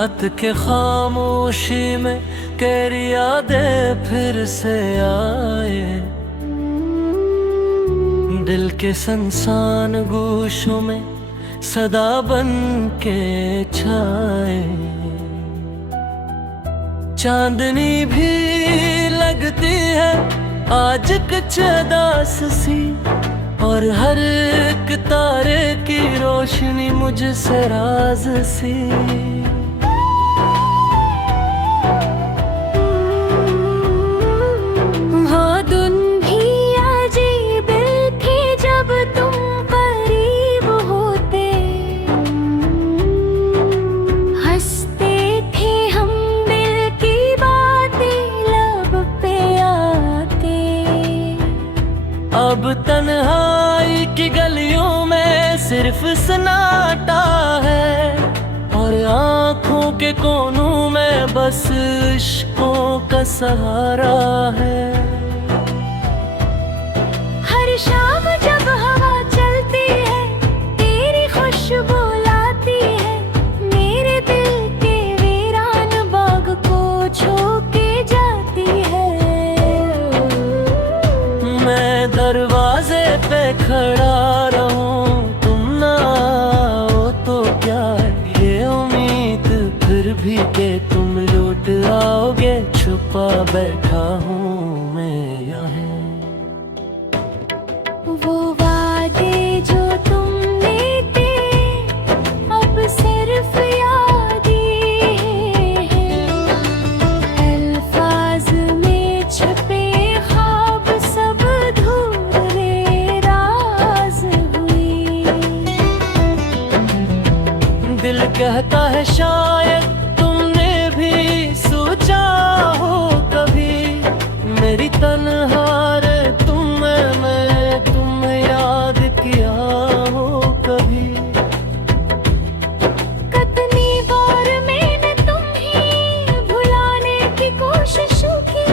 रात के खामोशी में तेरी यादें फिर से आए, दिल के संसान गोशों में सदा बन के छाए। चांदनी भी लगती है आज कुछ उदास सी, और हर एक तारे की रोशनी मुझसे राज सी। हाँ धुन भी अजीब थी जब तुम करीब होते, हंसते थे हम दिल की बातें लब पे आके। अब तन्हाई की गलियों में सिर्फ सन्नाटा है, और आँखों के कोनों में बस इश्कों का सहारा है। हर शाम जब हवा चलती है तेरी खुशबू लाती है, मेरे दिल के वीरान बाग को छू के जाती है। मैं दरवाजे पे खड़ा रहूं, तुम ना आओ तो क्या है ये उम्मीद फिर भी के तुम लौट आओगे। छुपा बैठा हूँ मैं यहाँ, वो वादे जो तुमने थे अब सिर्फ यादें हैं, अल्फाज में छुपे ख्वाब सब धूरे राज हुई। दिल कहता है शायद तुमने भी सोचा हो कभी, मेरी तन्हार तुम मैं तुम्हें याद किया हो कभी। कितनी बार मैंने तुम्हें भुलाने की कोशिश की,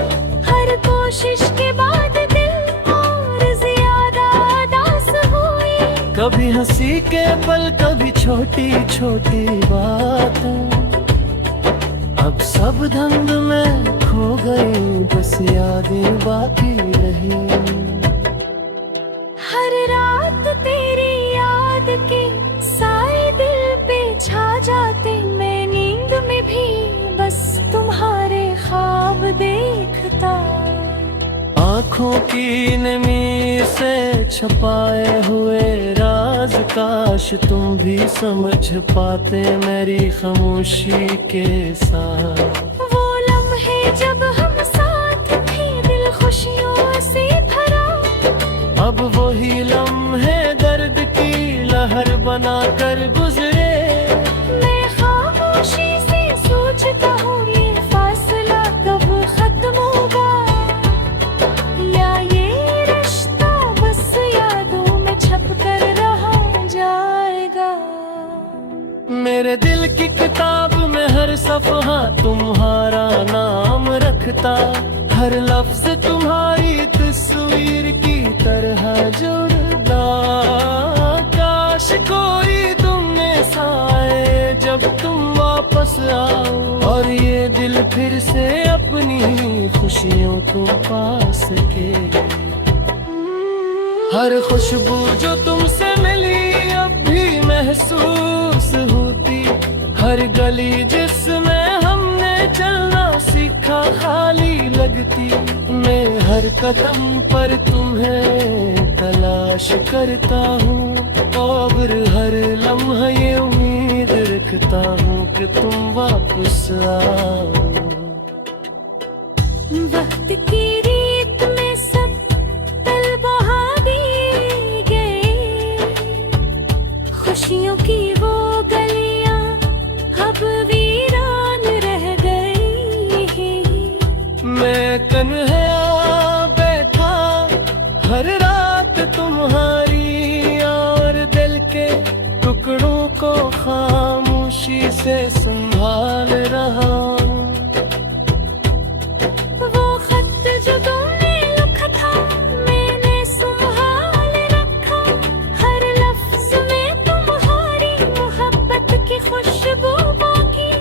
हर कोशिश के बाद दिल और ज्यादा उदास हुई। कभी हंसी के पल कभी छोटी छोटी बातें, अब सब धुंध में खो गई बस यादें बाकी रही। हर रात तेरी याद के साए दिल पे छा जाते, मैं नींद में भी बस तुम्हारे ख्वाब देखता। आँखों की नमी से छुपाए हुए राज काश तुम भी समझ पाते मेरी खामोशी के साथ। वो लम्हे जब हम साथ थे दिल खुशियों से भरा, अब वही लम्हे दर्द की लहर बना कर गुजरे। मैं खामोशी से सोचता हूँ ये फासला कब खत्म होगा, या ये रिश्ता बस यादों में छप कर रह जाएगा। मेरे दिल की किताब में हर सफ़हा तुम्हारा नाम रखता, हर लफ्ज़ तुम्हारी तस्वीर की तरह जुड़ता। काश कोई तुमने साए जब तुम वापस आओ, और ये दिल फिर से अपनी खुशियों को पा सके। हर खुशबू जो तुमसे मिली अब भी महसूस होती, हर गली जिसमें हमने चलना सीखा खाली लगती। मैं हर कदम पर तुम्हें तलाश करता हूँ, और हर लम्हा ये उम्मीद रखता हूँ कि तुम वापस आओ। वक्त की रीत में सब पल बहा दिए गए, खुशियों की वो गलियां अब वीरान रह गई। मैं तन्हा बैठा हर रात तुम्हारी, और दिल के टुकड़ों को खामोशी से संभाल रहा। वो खत जो तुमने लिखा था मैंने संभाल रखा, हर लफ्ज में तुम्हारी मोहब्बत की खुशबू बाकी।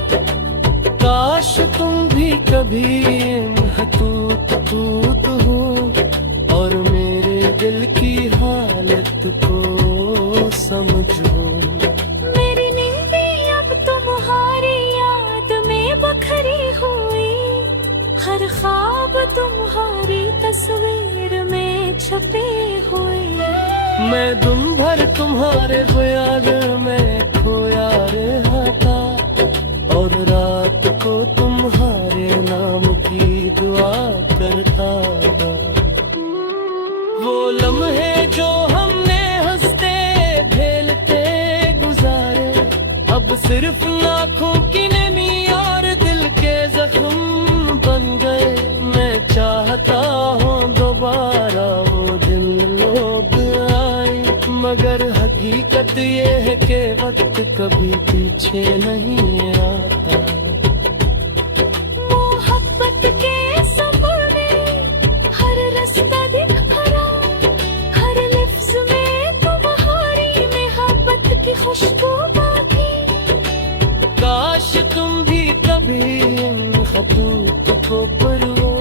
कभी महतूत तूत हूँ और मेरे दिल की हालत को समझो। मेरी नींदें अब तुम्हारी याद में बखरी हुई, हर ख्वाब तुम्हारी तस्वीर में छपे हुए। मैं दिन भर तुम्हारे ख्याल में खोया रहा था और रात को तुम्हारे नाम की दुआ करता था। वो लम्हे जो हमने हंसते खेलते गुजारे, अब सिर्फ आँखों की नमी और दिल के जख्म बन गए। मैं चाहता हूँ दोबारा वो दिल लोग आए, मगर हकीकत ये है कि वक्त कभी पीछे नहीं आता। मोहब्बत के सफर में हर रास्ता दिख भरा, हर लफ्ज में तुम्हारी मोहब्बत की खुशबू बाकी। काश तुम भी कभी इन खतूत को पढ़ो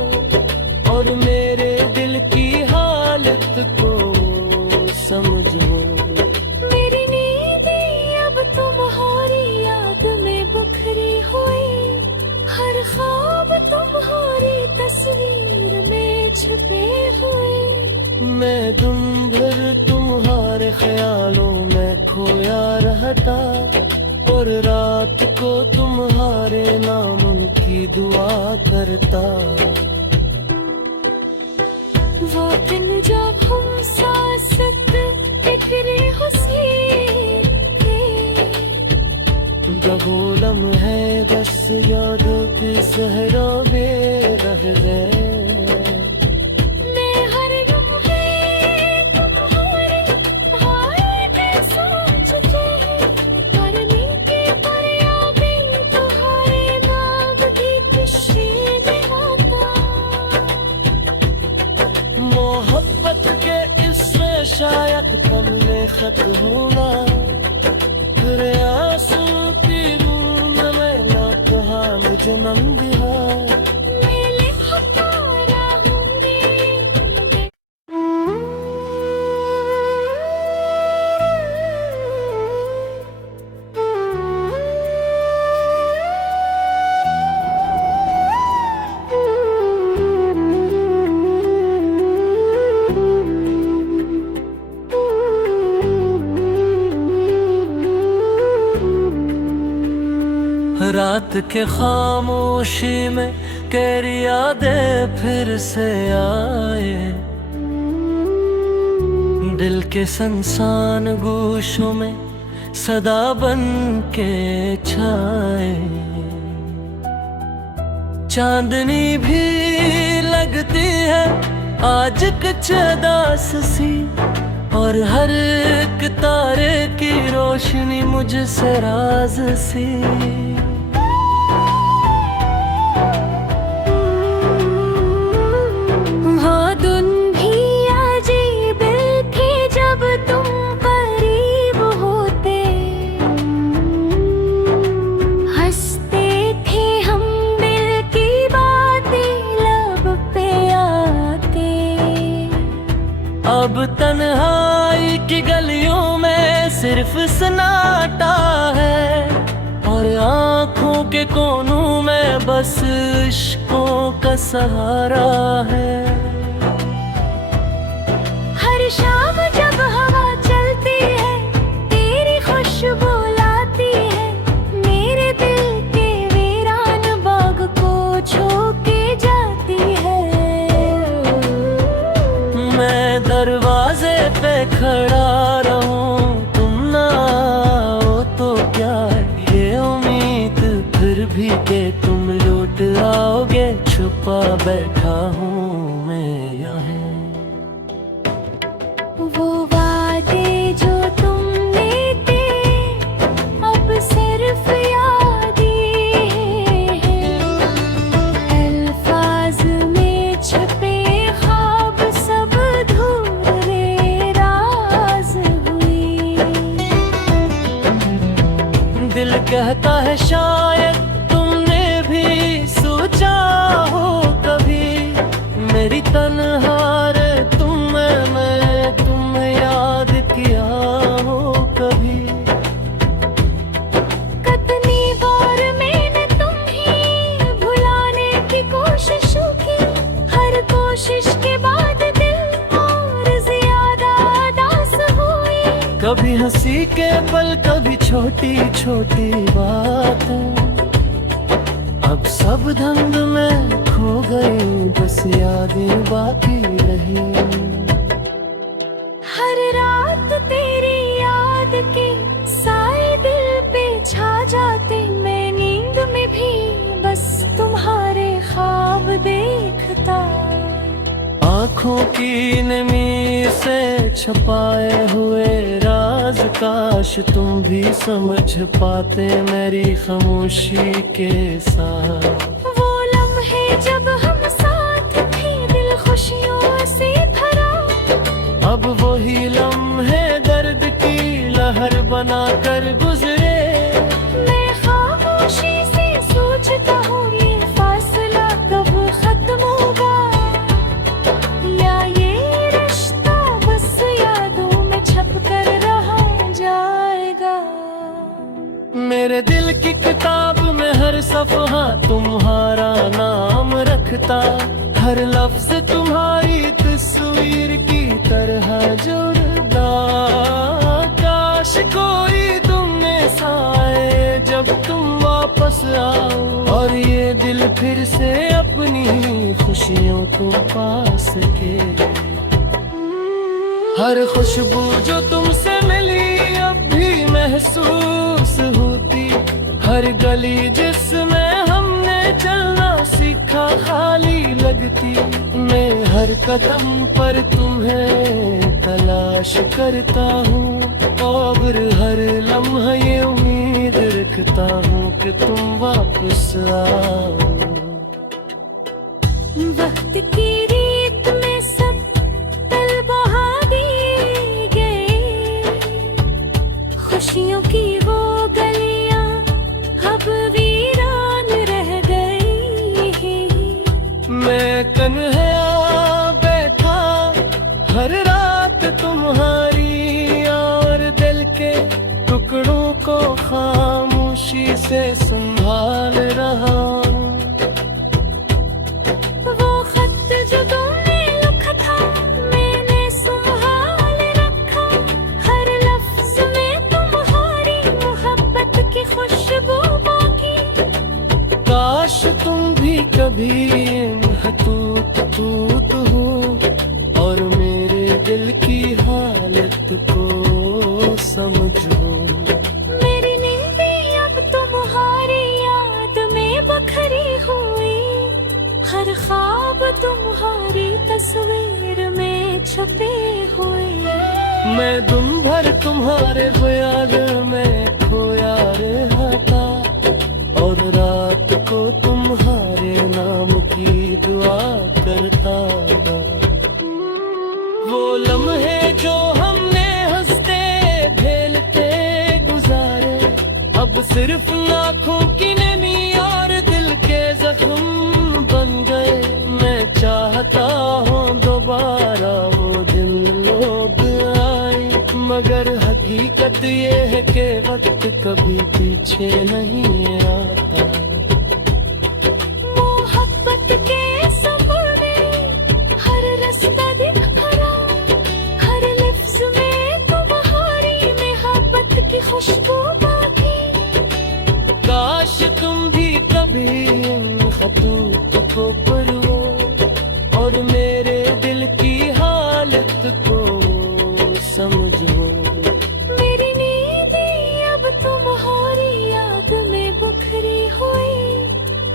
और मेरे दिल की हालत को समझो। मेरी नींदें अब तुम्हारी याद में बिखरी हुई, हर ख्वाब तुम्हारी तस्वीर में छुपे हुए। मैं दिन भर तुम्हारे ख्यालों में खोया रहता और रात को तुम्हारे नाम की दुआ करता। वो दिन जब हम साथ बिखरे हुस्न थे, जब वो लम्हे बस याद के सहरा में रह गए। मैं हर लम्हे तुम्हारे हाल सोचते, हर नींद के फरियादें तुम्हारे नाम की खुशी में आता। मोहब्बत के इसमें शायद तुमने खत होगा, फिर आंसू की बूंद में ना कहा मुझे नंगा। मैं लिखता रहूंगी। रात के खामोशी में कैरी यादें फिर से आए, दिल के संसान गोशों में सदा बन के छाए। चांदनी भी लगती है आज कुछ उदास सी, और हर एक तारे की रोशनी मुझसे राज सी। हाँ धुन भी अजीब थी जब तुम करीब होते, हंसते थे हम दिल की बातें लब पे आते। अब तन्हाई की गलियों में सिर्फ सन्नाटा है, और आँखों के कोनों में बस इश्कों का सहारा है। हर शाम जब हवा चलती है तेरी खुशबू लाती है, मेरे दिल के वीरान बाग को छू के जाती है। मैं दरवाजे पे खड़ा रहूं तुम ना आओ तो क्या है ये उम्मीद फिर भी के तुम लौट आओगे। छुपा बैठा हूँ मैं यहाँ। वो वादे जो तुमने थे अब सिर्फ याद ही हैं, अल्फाज में छुपे ख्वाब सब धूरे राज हुई। दिल कहता है शायद तुमने भी सोचा कभी हंसी के पल, कभी छोटी छोटी बातें, अब सब धुंध में खो गई, बस यादें बाकी रही। हर रात तेरी याद के साए दिल पे छा जाते, मैं नींद में भी बस तुम्हारे ख्वाब देखता। आँखों की नमी से छुपाए हुए राज, काश तुम भी समझ पाते मेरी खामोशी के साथ। वो लम्हे जब हम साथ थे, दिल खुशियों से भरा, अब वही लम्हे दर्द की लहर बना कर गुजरे। मैं खामोशी से सोचता हूँ ये फासला कब खत्म होगा, या ये रिश्ता बस यादों में छप कर रह जाएगा। मेरे दिल की किताब में हर सफ़हा तुम्हारा नाम रखता, हर लफ्ज तुम्हारी तस्वीर की तरह जुड़ता। काश कोई तुमने साए जब तुम वापस आओ, और ये दिल फिर से अपनी खुशियों को पा सके। हर खुशबू जो तुमसे मिली अब भी महसूस होती, हर गली जिसमें हमने चलना सीखा खाली लगती। मैं हर कदम पर तुम्हें तलाश करता हूँ, और हर लम्हा ये उम्मीद रखता हूँ कि तुम वापस आओ। वक्त की रीत में सब पल बहा दिए गए, खुशियों की वो गलियां अब वीरान रह गई। मैं तन्हा बैठा हर रात तुम्हारी, और दिल के टुकड़ों को खामोशी से संभाल रहा हूँ। वो खत जो तुमने लिखा था मैंने संभाल रखा, हर लफ्ज में तुम्हारी मोहब्बत की खुशबू बाकी। काश तुम भी कभी इन खतूत तूत हो, और मेरे दिल की हालत को समझो। मेरी नींदें अब तुम्हारी याद में बखरी हुई, हर ख्वाब तुम्हारी तस्वीर में छपे हुए। मैं दिन भर तुम्हारे ख्याल में खोया रहा था, और रात को तुम्हारे नाम की दुआ करता था। वो लम्हे जो हमने हंसते खेलते गुजारे, अब सिर्फ आँखों की नमी और दिल के जख्म बन गए। मैं चाहता हूँ दोबारा वो दिन लौट आए, मगर हकीकत ये है कि वक्त कभी पीछे नहीं आता। मोहब्बत के सफर में हर रास्ता दिख भरा, हर लफ्ज में तुम्हारी मोहब्बत की खुशबू बाकी। काश तुम भी कभी इन खतूत को पढ़ो, और मेरे दिल की हालत को समझो। मेरी नींदें अब तुम्हारी याद में बिखरी हुई,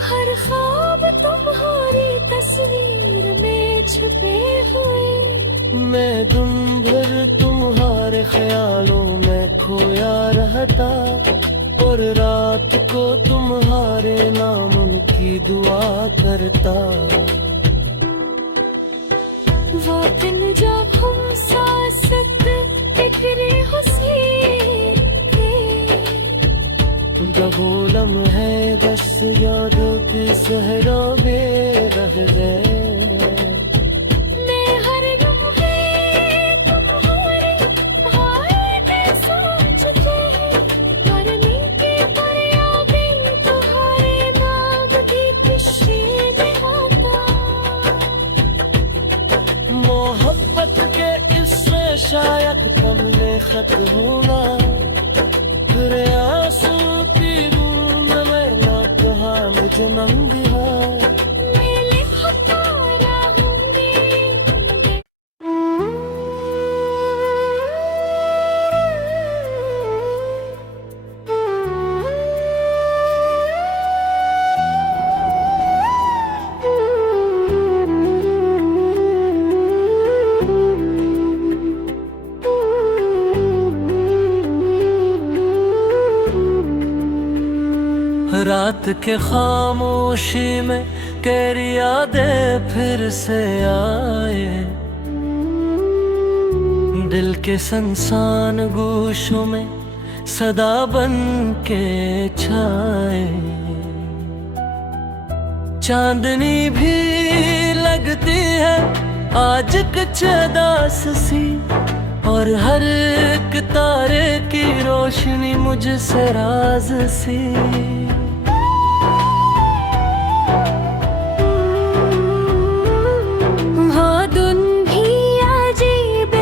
हर ख्वाब तुम्हारी तस्वीर में छुपे हुए। मैं दिन भर तुम्हारे ख्यालों में खोया रहता, और रात को तुम्हारे नाम की दुआ करता। वो दिन जब हम साथ बिखरे हुस्न थे, वो लम्हे बस यादों के सहरा में रह गए। मैं हर लम्हे तुम्हारे हाल सोचते, करने के फरियादें तुम्हारे नाम की खुशी में आता। मोहब्बत के इससे शायद कमले खत होगा, फिर आंसू की बूंद में ना कहा मुझे नंदिया। मेले हमारा होंगे रात के खामोशी में तेरी यादें फिर से आए, दिल के संसान गोशों में सदा बन के छाए। चांदनी भी लगती है आज कुछ उदास सी, और हर एक तारे की रोशनी मुझसे राज सी। हाँ धुन भी अजीब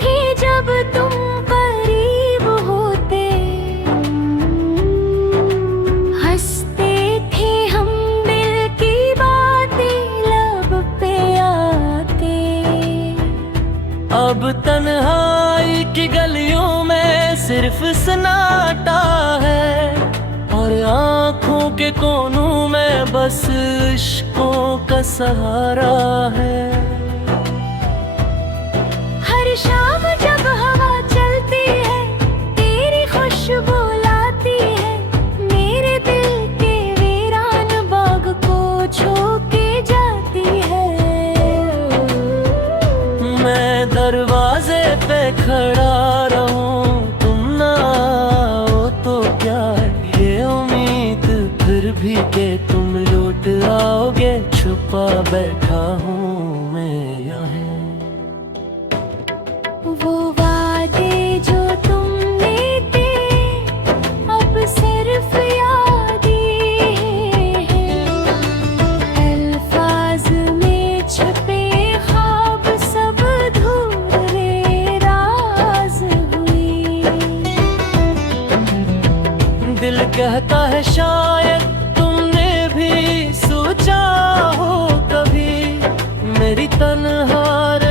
थी जब तुम करीब होते, हंसते थे हम दिल की बातें लब पे आते। अब तन्हाई की गलियों में सिर्फ सन्नाटा है, और आँखों के कोनों में बस इश्कों का सहारा है। हर शाम जब हवा चलती है तेरी खुशबू लाती है, मेरे दिल के वीरान बाग को छू के जाती है। मैं दरवाजे पे खड़ा रहूं, तुम ना आओ तो क्या है ये उम्मीद फिर भी के तुम लौट आओगे। छुपा बैठा हूँ मैं यहाँ, वो वादे जो तुमने थे अब सिर्फ यादें हैं, अल्फाज में छुपे ख्वाब सब धूरे राज हुई। दिल कहता है शायद तुमने भी सोचा हो कभी, मेरी तन्हार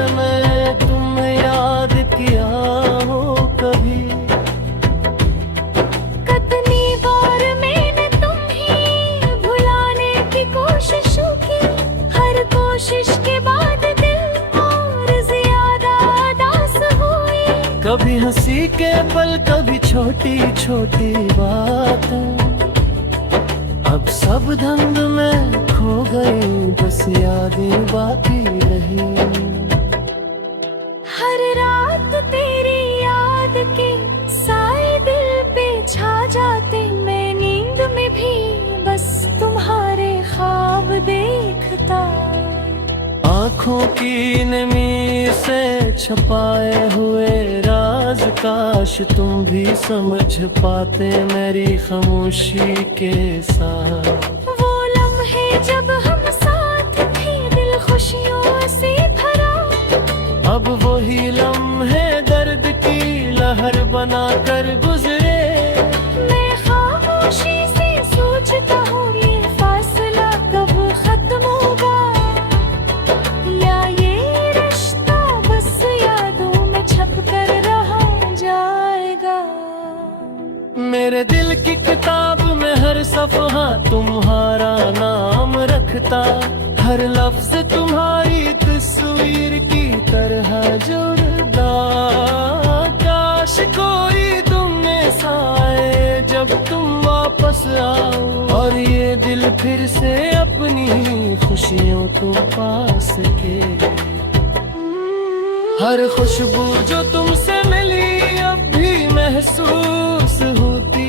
मैं तुम्हें याद किया हो कभी। कितनी बार मैंने तुम्हें भुलाने की कोशिश की, हर कोशिश के बाद दिल और ज्यादा उदास हुई। कभी हंसी के पल, कभी छोटी छोटी बातें, अब सब धुंध में खो गई, बस यादें बाकी रही। हर रात तेरी याद के साए दिल पे छा जाते, मैं नींद में भी बस तुम्हारे ख्वाब देखता। आँखों की नमी से छुपाए हुए राज काश तुम भी समझ पाते मेरी खामोशी के साथ। वो लम्हे जब हम साथ थे दिल खुशियों से भरा, अब वही लम्हे दर्द की लहर बनाकर गुजरे। मैं खामोशी से सोचता हूँ ये फासला कब खत्म होगा, या ये रिश्ता बस यादों में छप कर रह जाएगा। मेरे दिल की किताब में हर सफ़हा तुम्हारा नाम रखता, हर लफ्ज तुम्हारी तस्वीर की तरह जुड़ता। काश कोई तुमने साए जब तुम वापस आओ, और ये दिल फिर से अपनी खुशियों को पा सके। हर खुशबू जो तुमसे मिली अब भी महसूस होती,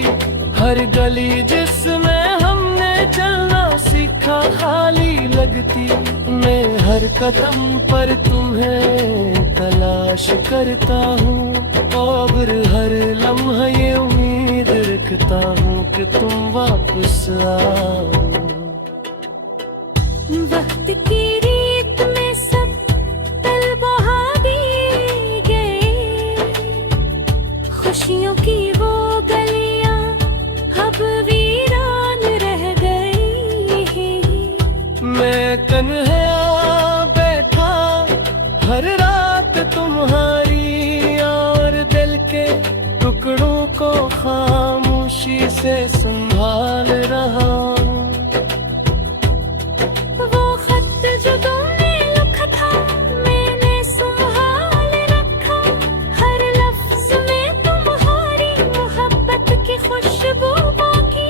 हर गली जिसमें हमने चलना सीखा खाली लगती। मैं हर कदम पर तुम्हें तलाश करता हूँ, और हर लम्हा ये उम्मीद रखता हूँ कि तुम वापस आओ। वक्त की रीत में सब पल बहा दिए गए, बात तुम्हारी और दिल के टुकड़ों को खामोशी से संभाल रहा हूँ। वो खत जो तुमने लिखा था मैंने संभाल रखा, हर लफ्ज में तुम्हारी मोहब्बत की खुशबू बाकी।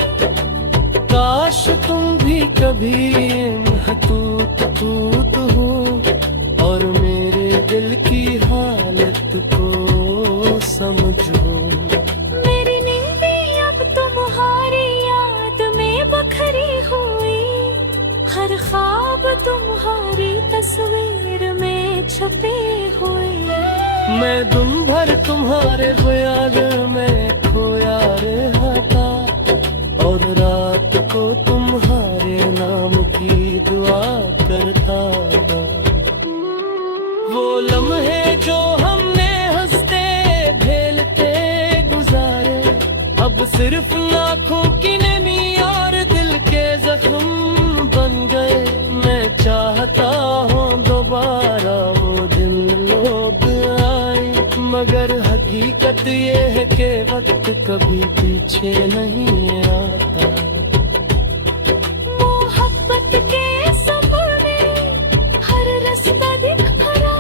काश तुम भी कभी इन हतूत तूत हो और मेरे दिल की हालत को समझो। मेरी नींदें अब तुम्हारी याद में बखरी हुई, हर ख्वाब तुम्हारी तस्वीर में छपे हुए। मैं दिन भर तुम्हारे ख्याल में खोया रहा था और रात को तुम्हारे नाम की दुआ करता था। वो लम्हे जो हमने हंसते खेलते गुजारे अब सिर्फ लाखों की नमी और दिल के जख्म बन गए। मैं चाहता हूँ दोबारा वो दिन लौट आए, मगर हकीकत ये है कि वक्त कभी पीछे नहीं आता। मोहब्बत के सफर में हर रास्ता दिख भरा,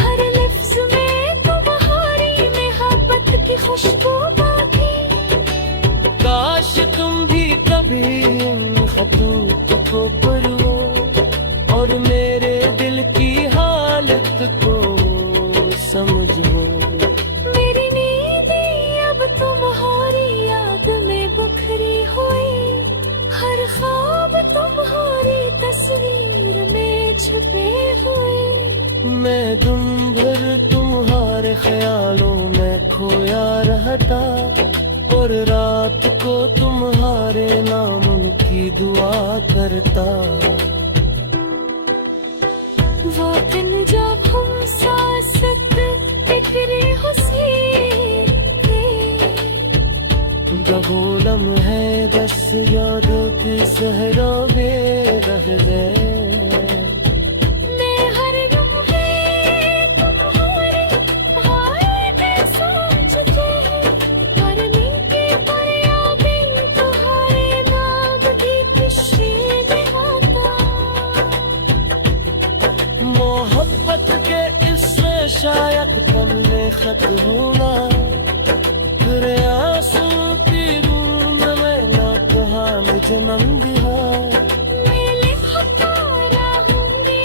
हर लफ्ज में तुम्हारी मोहब्बत की खुशबू बाकी। काश तुम भी कभी इन खतूत को पढ़ो और मेरे दिल की हालत को समझो। मेरी नींदें अब तुम्हारी याद में बखरी हुई, हर ख्वाब तुम्हारी तस्वीर में छुपे हुए। मैं दिन भर तुम्हारे ख्यालों में खोया रहता और रात को तुम्हारे नाम की दुआ करता। वो दिन जब हम साथ बिखरे हुस्न थे, वो लम्हे बस याद के सहरा में रह गए। मैं हर लम्हे तुम्हारे हाल सोचते करने के फरियादे तुम्हारे नाम की खुशी में आता। मोहब्बत के इससे शायद पन्ने खत होना, फिर आंसू की बूंद में ना कहा मुझे नंदिया। मेरे हमारा होंगे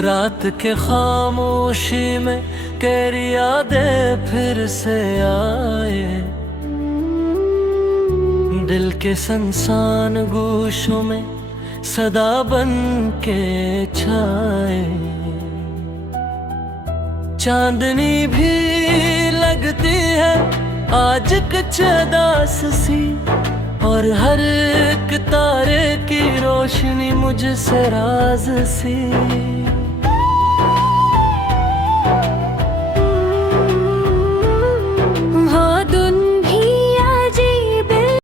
रात के खामोशी में तेरी यादें फिर से आए, दिल के संसान गोशों में सदा बन के छाए। चांदनी भी लगती है आज कुछ उदास सी, और हर एक तारे की रोशनी मुझसे राज सी।